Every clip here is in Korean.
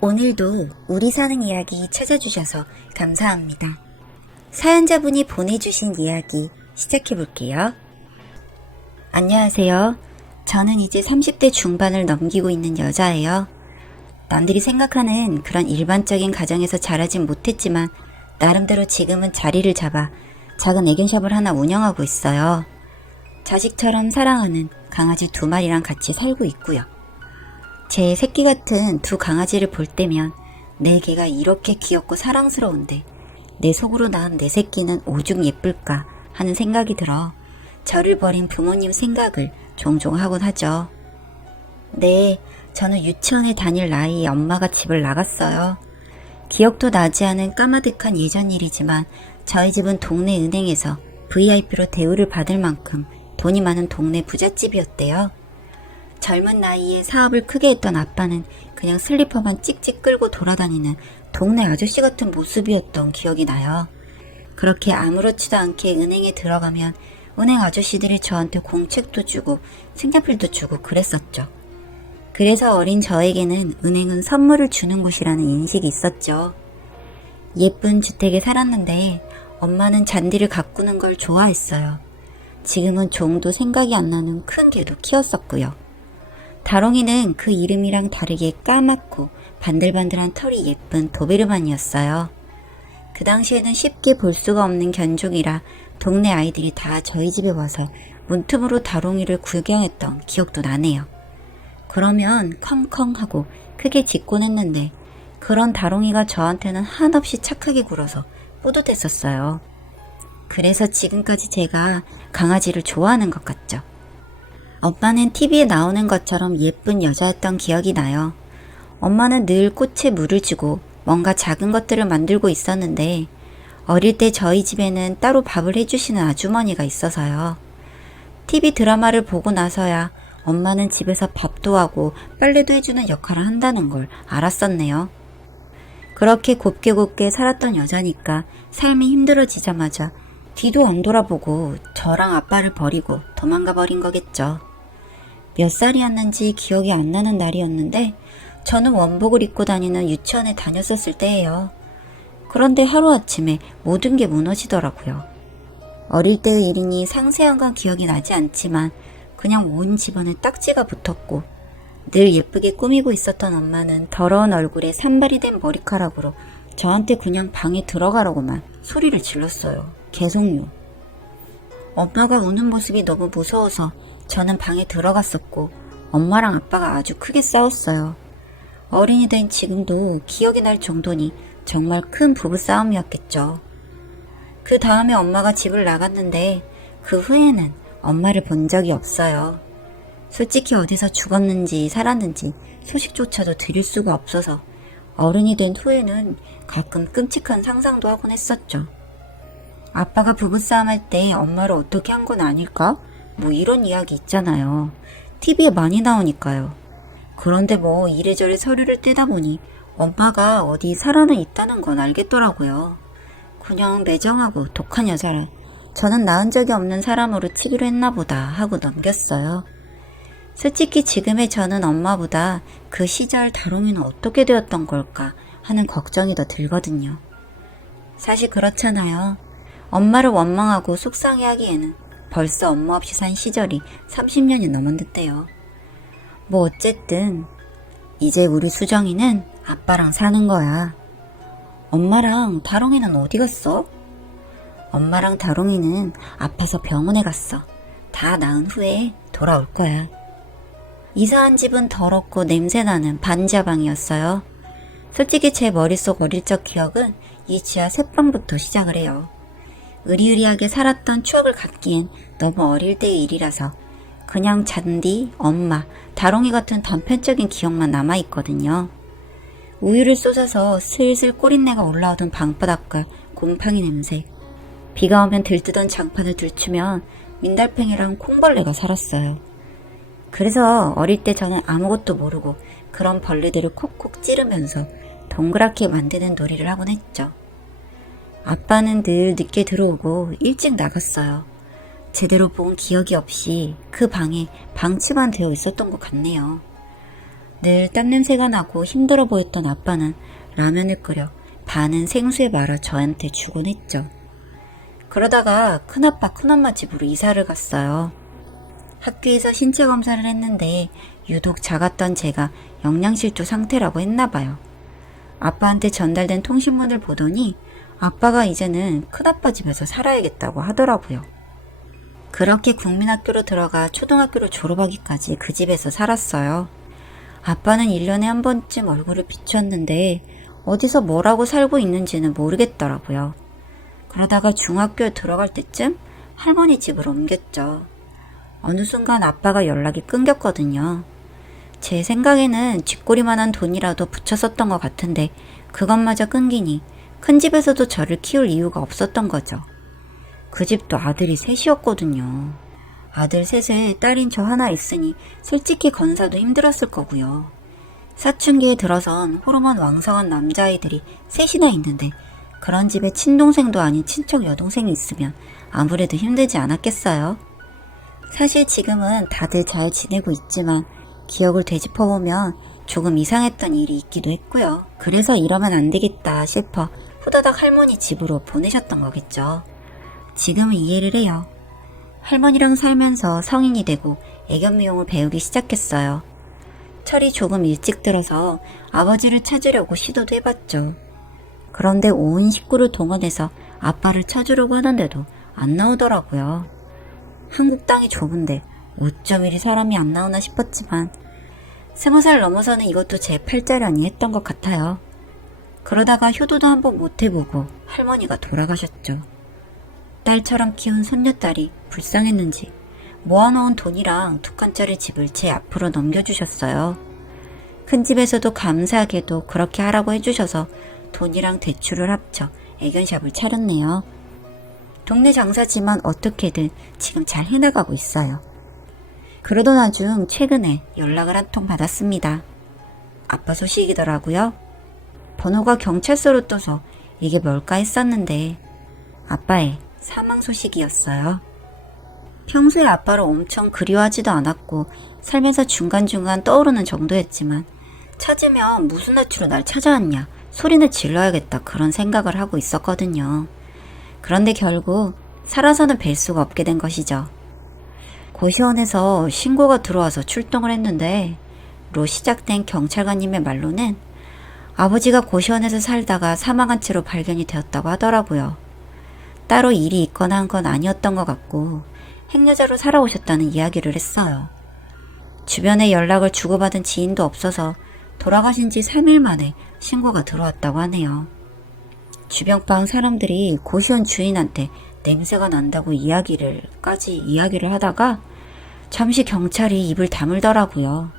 오늘도 우리 사는 이야기 찾아주셔서 감사합니다. 사연자분이 보내주신 이야기 시작해볼게요. 안녕하세요. 저는 이제 30대 중반을 넘기고 있는 여자예요. 남들이 생각하는 그런 일반적인 가정에서 자라진 못했지만 나름대로 지금은 자리를 잡아 작은 애견샵을 하나 운영하고 있어요. 자식처럼 사랑하는 강아지 2마리랑 같이 살고 있고요. 제 새끼 같은 2 강아지를 볼 때면 내 개가 이렇게 귀엽고 사랑스러운데 내 속으로 낳은 내 새끼는 오죽 예쁠까 하는 생각이 들어 저를 버린 부모님 생각을 종종 하곤 하죠. 네, 저는 유치원에 다닐 나이에 엄마가 집을 나갔어요. 기억도 나지 않은 까마득한 예전 일이지만 저희 집은 동네 은행에서 VIP로 대우를 받을 만큼 돈이 많은 동네 부잣집이었대요. 젊은 나이에 사업을 크게 했던 아빠는 그냥 슬리퍼만 찍찍 끌고 돌아다니는 동네 아저씨 같은 모습이었던 기억이 나요. 그렇게 아무렇지도 않게 은행에 들어가면 은행 아저씨들이 저한테 공책도 주고 색연필도 주고 그랬었죠. 그래서 어린 저에게는 은행은 선물을 주는 곳이라는 인식이 있었죠. 예쁜 주택에 살았는데 엄마는 잔디를 가꾸는 걸 좋아했어요. 지금은 종도 생각이 안 나는 큰 개도 키웠었고요. 다롱이는 그 이름이랑 다르게 까맣고 반들반들한 털이 예쁜 도베르만이었어요. 그 당시에는 쉽게 볼 수가 없는 견종이라 동네 아이들이 다 저희 집에 와서 문틈으로 다롱이를 구경했던 기억도 나네요. 그러면 컹컹하고 크게 짖곤 했는데 그런 다롱이가 저한테는 한없이 착하게 굴어서 뿌듯했었어요. 그래서 지금까지 제가 강아지를 좋아하는 것 같죠. 엄마는 TV에 나오는 것처럼 예쁜 여자였던 기억이 나요. 엄마는 늘 꽃에 물을 주고 뭔가 작은 것들을 만들고 있었는데 어릴 때 저희 집에는 따로 밥을 해주시는 아주머니가 있어서요. TV 드라마를 보고 나서야 엄마는 집에서 밥도 하고 빨래도 해주는 역할을 한다는 걸 알았었네요. 그렇게 곱게 살았던 여자니까 삶이 힘들어지자마자 뒤도 안 돌아보고 저랑 아빠를 버리고 도망가 버린 거겠죠. 몇 살이었는지 기억이 안 나는 날이었는데 저는 원복을 입고 다니는 유치원에 다녔었을 때예요. 그런데 하루아침에 모든 게 무너지더라고요. 어릴 때의 일이니 상세한 건 기억이 나지 않지만 그냥 온 집안에 딱지가 붙었고 늘 예쁘게 꾸미고 있었던 엄마는 더러운 얼굴에 산발이 된 머리카락으로 저한테 그냥 방에 들어가라고만 소리를 질렀어요. 계속요. 엄마가 우는 모습이 너무 무서워서 저는 방에 들어갔었고 엄마랑 아빠가 아주 크게 싸웠어요. 어린이 된 지금도 기억이 날 정도니 정말 큰 부부싸움이었겠죠. 그 다음에 엄마가 집을 나갔는데 그 후에는 엄마를 본 적이 없어요. 솔직히 어디서 죽었는지 살았는지 소식조차도 들을 수가 없어서 어른이 된 후에는 가끔 끔찍한 상상도 하곤 했었죠. 아빠가 부부싸움 할 때 엄마를 어떻게 한 건 아닐까? 뭐 이런 이야기 있잖아요. TV에 많이 나오니까요. 그런데 뭐 이래저래 서류를 떼다 보니 엄마가 어디 살아는 있다는 건 알겠더라고요. 그냥 매정하고 독한 여자라 저는 낳은 적이 없는 사람으로 치기로 했나 보다 하고 넘겼어요. 솔직히 지금의 저는 엄마보다 그 시절 다롱이는 어떻게 되었던 걸까 하는 걱정이 더 들거든요. 사실 그렇잖아요. 엄마를 원망하고 속상해하기에는 벌써 엄마 없이 산 시절이 30년이 넘었는데요. 뭐 어쨌든 이제 우리 수정이는 아빠랑 사는 거야. 엄마랑 다롱이는 어디 갔어? 엄마랑 다롱이는 아파서 병원에 갔어. 다 나은 후에 돌아올 거야. 이사한 집은 더럽고 냄새나는 반지하방이었어요. 솔직히 제 머릿속 어릴 적 기억은 이 지하 새방부터 시작을 해요. 으리으리하게 살았던 추억을 갖기엔 너무 어릴 때의 일이라서 그냥 잔디, 엄마, 다롱이 같은 단편적인 기억만 남아있거든요. 우유를 쏟아서 슬슬 꼬린내가 올라오던 방바닥과 곰팡이 냄새, 비가 오면 들뜨던 장판을 들추면 민달팽이랑 콩벌레가 살았어요. 그래서 어릴 때 저는 아무것도 모르고 그런 벌레들을 콕콕 찌르면서 동그랗게 만드는 놀이를 하곤 했죠. 아빠는 늘 늦게 들어오고 일찍 나갔어요. 제대로 본 기억이 없이 그 방에 방치만 되어 있었던 것 같네요. 늘 땀냄새가 나고 힘들어 보였던 아빠는 라면을 끓여 반은 생수에 말아 저한테 주곤 했죠. 그러다가 큰아빠 큰엄마 집으로 이사를 갔어요. 학교에서 신체 검사를 했는데 유독 작았던 제가 영양실조 상태라고 했나봐요. 아빠한테 전달된 통신문을 보더니 아빠가 이제는 큰아빠 집에서 살아야겠다고 하더라고요. 그렇게 국민학교로 들어가 초등학교를 졸업하기까지 그 집에서 살았어요. 아빠는 1년에 한 번쯤 얼굴을 비추었는데 어디서 뭐라고 살고 있는지는 모르겠더라고요. 그러다가 중학교에 들어갈 때쯤 할머니 집으로 옮겼죠. 어느 순간 아빠가 연락이 끊겼거든요. 제 생각에는 쥐꼬리만한 돈이라도 붙였었던 것 같은데 그것마저 끊기니 큰 집에서도 저를 키울 이유가 없었던 거죠. 그 집도 아들이 셋이었거든요. 아들 셋에 딸인 저 하나 있으니 솔직히 건사도 힘들었을 거고요. 사춘기에 들어선 호르몬 왕성한 남자아이들이 셋이나 있는데 그런 집에 친동생도 아닌 친척 여동생이 있으면 아무래도 힘들지 않았겠어요? 사실 지금은 다들 잘 지내고 있지만 기억을 되짚어보면 조금 이상했던 일이 있기도 했고요. 그래서 이러면 안 되겠다 싶어 후다닥 할머니 집으로 보내셨던 거겠죠. 지금은 이해를 해요. 할머니랑 살면서 성인이 되고 애견 미용을 배우기 시작했어요. 철이 조금 일찍 들어서 아버지를 찾으려고 시도도 해봤죠. 그런데 온 식구를 동원해서 아빠를 찾으려고 하는데도 안 나오더라고요. 한국 땅이 좁은데 어쩜 이리 사람이 안 나오나 싶었지만 20살 넘어서는 이것도 제 팔자련이 했던 것 같아요. 그러다가 효도도 한번 못 해보고 할머니가 돌아가셨죠. 딸처럼 키운 손녀딸이 불쌍했는지 모아놓은 돈이랑 2칸짜리 집을 제 앞으로 넘겨주셨어요. 큰 집에서도 감사하게도 그렇게 하라고 해주셔서 돈이랑 대출을 합쳐 애견샵을 차렸네요. 동네 장사지만 어떻게든 지금 잘 해나가고 있어요. 그러던 와중 최근에 연락을 한 통 받았습니다. 아빠 소식이더라고요. 번호가 경찰서로 떠서 이게 뭘까 했었는데 아빠의 사망 소식이었어요. 평소에 아빠를 엄청 그리워하지도 않았고 살면서 중간중간 떠오르는 정도였지만 찾으면 무슨 낯으로 날 찾아왔냐, 소리는 질러야겠다 그런 생각을 하고 있었거든요. 그런데 결국 살아서는 뵐 수가 없게 된 것이죠. 고시원에서 신고가 들어와서 출동을 했는데 로 시작된 경찰관님의 말로는 아버지가 고시원에서 살다가 사망한 채로 발견이 되었다고 하더라고요. 따로 일이 있거나 한 건 아니었던 것 같고 행여자로 살아오셨다는 이야기를 했어요. 주변에 연락을 주고받은 지인도 없어서 돌아가신 지 3일 만에 신고가 들어왔다고 하네요. 주변 방 사람들이 고시원 주인한테 냄새가 난다고 이야기를 하다가 잠시 경찰이 입을 다물더라고요.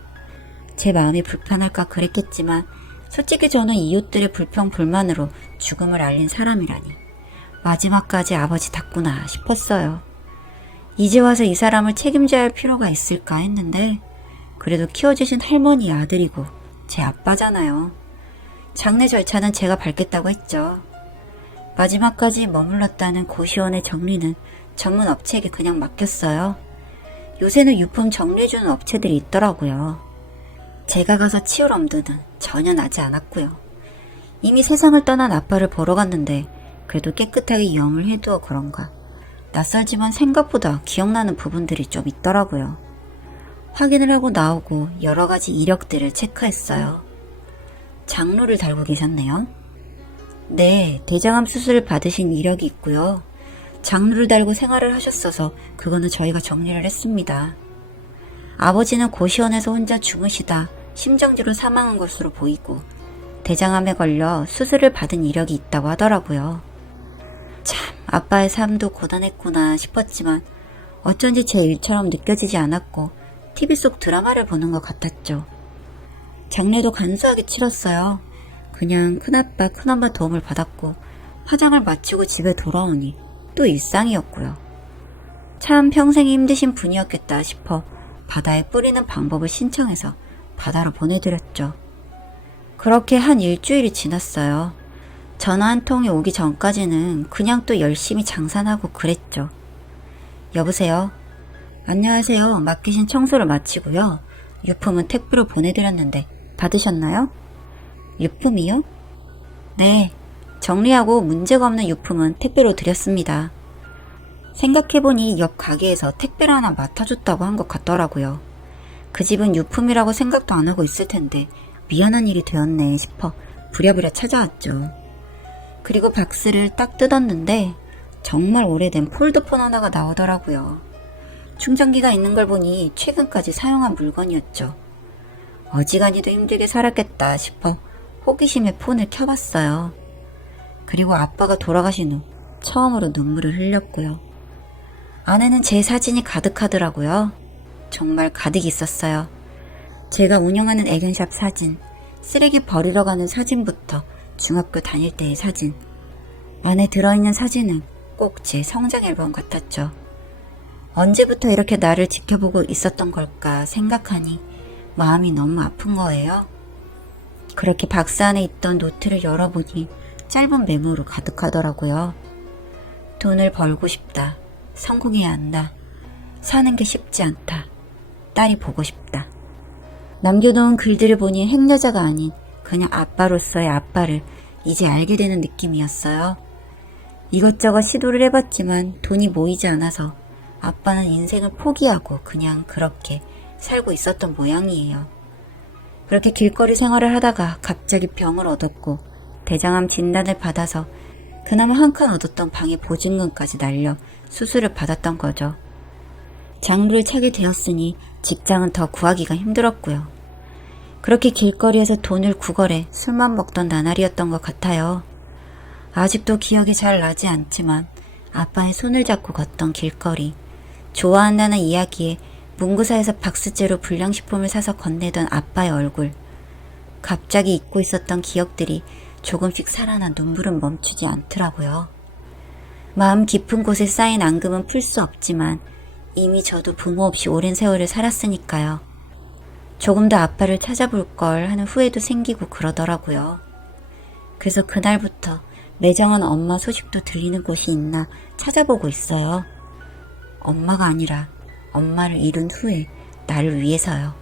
제 마음이 불편할까 그랬겠지만 솔직히 저는 이웃들의 불평 불만으로 죽음을 알린 사람이라니 마지막까지 아버지 닿구나 싶었어요. 이제 와서 이 사람을 책임져야 할 필요가 있을까 했는데 그래도 키워주신 할머니 아들이고 제 아빠잖아요. 장례 절차는 제가 밟겠다고 했죠. 마지막까지 머물렀다는 고시원의 정리는 전문 업체에게 그냥 맡겼어요. 요새는 유품 정리해주는 업체들이 있더라고요. 제가 가서 치울 엄두는 전혀 나지 않았고요. 이미 세상을 떠난 아빠를 보러 갔는데 그래도 깨끗하게 염을 해두어 그런가 낯설지만 생각보다 기억나는 부분들이 좀 있더라고요. 확인을 하고 나오고 여러 가지 이력들을 체크했어요. 장로를 달고 계셨네요. 네, 대장암 수술을 받으신 이력이 있고요. 장로를 달고 생활을 하셨어서 그거는 저희가 정리를 했습니다. 아버지는 고시원에서 혼자 주무시다 심정지로 사망한 것으로 보이고 대장암에 걸려 수술을 받은 이력이 있다고 하더라고요. 참, 아빠의 삶도 고단했구나 싶었지만 어쩐지 제 일처럼 느껴지지 않았고 TV 속 드라마를 보는 것 같았죠. 장례도 간소하게 치렀어요. 그냥 큰아빠 큰엄마 도움을 받았고 화장을 마치고 집에 돌아오니 또 일상이었고요. 참 평생이 힘드신 분이었겠다 싶어 바다에 뿌리는 방법을 신청해서 바다로 보내드렸죠. 그렇게 한 일주일이 지났어요. 전화 한 통이 오기 전까지는 그냥 또 열심히 장산하고 그랬죠. 여보세요? 안녕하세요. 맡기신 청소를 마치고요. 유품은 택배로 보내드렸는데 받으셨나요? 유품이요? 네, 정리하고 문제가 없는 유품은 택배로 드렸습니다. 생각해보니 옆 가게에서 택배를 하나 맡아줬다고 한 것 같더라고요. 그 집은 유품이라고 생각도 안 하고 있을 텐데 미안한 일이 되었네 싶어 부랴부랴 찾아왔죠. 그리고 박스를 딱 뜯었는데 정말 오래된 폴더폰 하나가 나오더라고요. 충전기가 있는 걸 보니 최근까지 사용한 물건이었죠. 어지간히도 힘들게 살았겠다 싶어 호기심에 폰을 켜봤어요. 그리고 아빠가 돌아가신 후 처음으로 눈물을 흘렸고요. 안에는 제 사진이 가득하더라고요. 정말 가득 있었어요. 제가 운영하는 애견샵 사진, 쓰레기 버리러 가는 사진부터 중학교 다닐 때의 사진. 안에 들어있는 사진은 꼭 제 성장 앨범 같았죠. 언제부터 이렇게 나를 지켜보고 있었던 걸까 생각하니 마음이 너무 아픈 거예요. 그렇게 박스 안에 있던 노트를 열어보니 짧은 메모로 가득하더라고요. 돈을 벌고 싶다. 성공해야 한다. 사는 게 쉽지 않다. 딸이 보고 싶다. 남겨놓은 글들을 보니 행여자가 아닌 그냥 아빠로서의 아빠를 이제 알게 되는 느낌이었어요. 이것저것 시도를 해봤지만 돈이 모이지 않아서 아빠는 인생을 포기하고 그냥 그렇게 살고 있었던 모양이에요. 그렇게 길거리 생활을 하다가 갑자기 병을 얻었고 대장암 진단을 받아서 그나마 한 칸 얻었던 방의 보증금까지 날려 수술을 받았던 거죠. 장부를 차게 되었으니 직장은 더 구하기가 힘들었고요. 그렇게 길거리에서 돈을 구걸해 술만 먹던 나날이었던 것 같아요. 아직도 기억이 잘 나지 않지만 아빠의 손을 잡고 걷던 길거리, 좋아한다는 이야기에 문구사에서 박스째로 불량식품을 사서 건네던 아빠의 얼굴, 갑자기 잊고 있었던 기억들이 조금씩 살아나 눈물은 멈추지 않더라고요. 마음 깊은 곳에 쌓인 앙금은 풀 수 없지만 이미 저도 부모 없이 오랜 세월을 살았으니까요. 조금 더 아빠를 찾아볼 걸 하는 후회도 생기고 그러더라고요. 그래서 그날부터 매정한 엄마 소식도 들리는 곳이 있나 찾아보고 있어요. 엄마가 아니라 엄마를 잃은 후에 나를 위해서요.